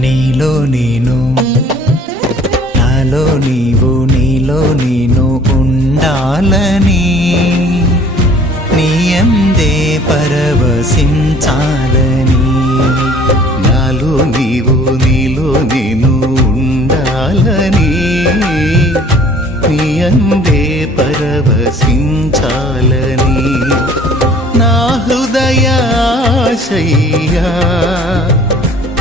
నీలో నేను నాలో నీవు నీలో నేను ఉండాలని నీయందే పరవశించాలని. నాలో నీవు నీలో నేను ఉండాలని నీ అందే పరవశించాలని. నా హృదయాశయ్యా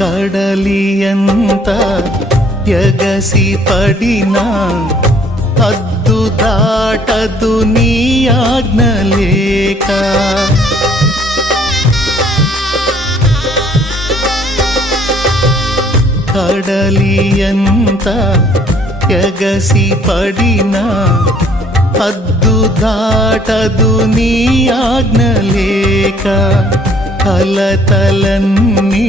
కడలియంత ఎగసి పడినా అద్దు దాటదు నీ ఆజ్ఞ లేక. కడలియంత ఎగసి పడినా అద్దు దాటదు నీ ఆజ్ఞలేక కలతలన్నీ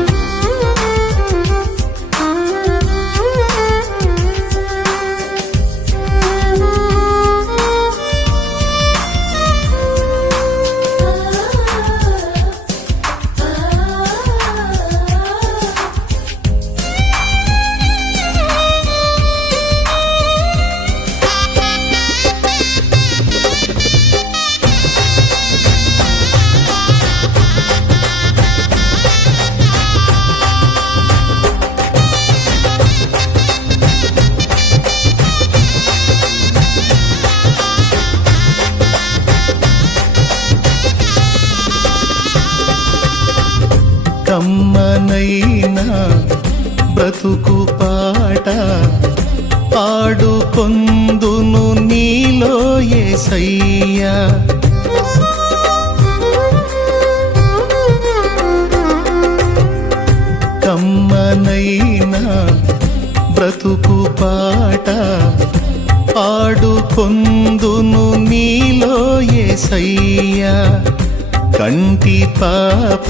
తమ్మనైనా బ్రతుకు పాట పాడుకొందును నీలో ఏసయ్యా. కమ్మనైనా బ్రతుకు పాట పాడుకొందును నీలో ఏసయ్యా. కంటి పాప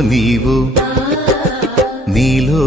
నీవు. నీలో